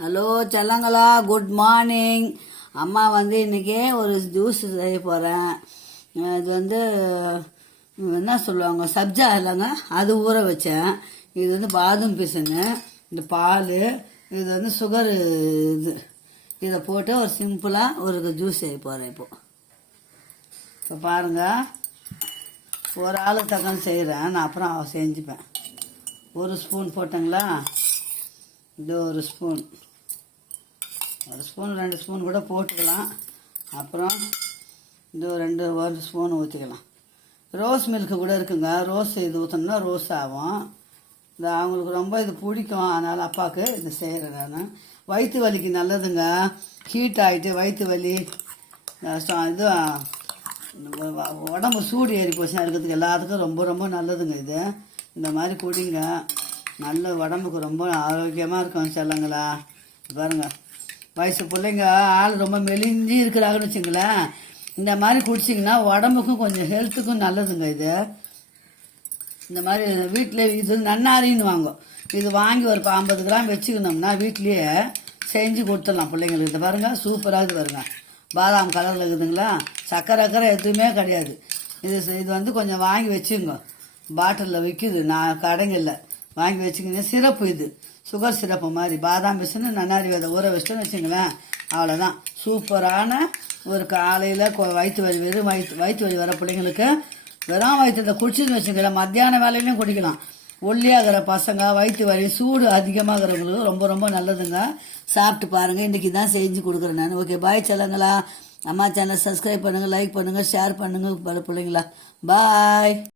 Hello செல்லங்களா, good morning. அம்மா இன்னைக்கு ஒரு ஜூஸ் செய்ய போகிறேன். இது என்ன சொல்லுவாங்க, சப்ஜா இல்லைங்க, அது ஊற வச்சேன். இது பாதாம் பிசனு, இந்த பால், இது சுகர், இதை போட்டு ஒரு சிம்பிளாக ஒரு ஜூஸ் செய்ய போகிறேன். இப்போ பாருங்கள், ஒரு ஆள் தக்காளி செய்கிறேன் நான், அப்புறம் செஞ்சுப்பேன். ஒரு ஸ்பூன் போட்டங்களா, இது ஒரு ஸ்பூன் 2 ஸ்பூன் கூட போட்டுக்கலாம். அப்புறம் இது ஒரு ஸ்பூன் ஊற்றிக்கலாம். ரோஸ் மில்க்கு கூட இருக்குங்க, ரோஸ் இது ஊற்றணும்னா ரோஸ் ஆகும். இந்த அவங்களுக்கு ரொம்ப இது பிடிக்கும், அதனால் அப்பாவுக்கு இது செய்கிறேன் நான். வயிற்று வலிக்கு நல்லதுங்க, ஹீட் ஆகிட்டு வயிற்று வலி, இது உடம்பு சூடு ஏறி போச்சுன்னா இருக்கிறதுக்கு எல்லாத்துக்கும் ரொம்ப ரொம்ப நல்லதுங்க. இது இந்த மாதிரி குடிங்க, நல்ல உடம்புக்கு ரொம்ப ஆரோக்கியமாக இருக்கும் செல்லங்களா. பாருங்கள், வயசு பிள்ளைங்க ஆள் ரொம்ப மெலிஞ்சி இருக்கிறாங்கன்னு வச்சுங்களேன், இந்த மாதிரி குடிச்சிங்கன்னா உடம்புக்கும் கொஞ்சம் ஹெல்த்துக்கும் நல்லதுங்க. இந்த மாதிரி வீட்டில் இது நன்னாரின்னு வாங்கும், இது வாங்கி ஒரு 50 கிராம் வச்சுக்கணும்னா வீட்லேயே செஞ்சு கொடுத்துடலாம் பிள்ளைங்களுக்கு. இது பாருங்கள், சூப்பராக இது பாருங்கள், பாதாம் கலரில் இருக்குதுங்களா, சக்கரை எதுவுமே கிடையாது. இது கொஞ்சம் வாங்கி வச்சுங்க, பாட்டிலில் விற்கிது, நான் கடைங்களில் வாங்கி வச்சுக்கிங்க. சிரப்பு, இது சுகர் சிரப்பு மாதிரி, பாதாம் பிசுன்னு நன்னாரி விதை ஊற வச்சுட்டோன்னு வச்சுங்களேன், அவ்வளோதான். சூப்பரான ஒரு காலையில் வயிற்று வலி, வெறும் வயிற்று வலி வர பிள்ளைங்களுக்கு வெறும் வயிற்றுல குடிச்சுன்னு வச்சுங்களேன், மத்தியான வேலையிலையும் குடிக்கலாம். ஒல்லியாகிற பசங்க, வயிற்று வலி, சூடு அதிகமாகிறவங்களுக்கு ரொம்ப ரொம்ப நல்லதுங்க. சாப்பிட்டு பாருங்கள், இன்றைக்கி தான் செஞ்சு கொடுக்குறேன் நான். ஓகே, பாய் செல்லங்களா. அம்மா சேனல் சப்ஸ்கிரைப் பண்ணுங்கள், லைக் பண்ணுங்கள், ஷேர் பண்ணுங்கள் பிள்ளைங்களா. பாய்.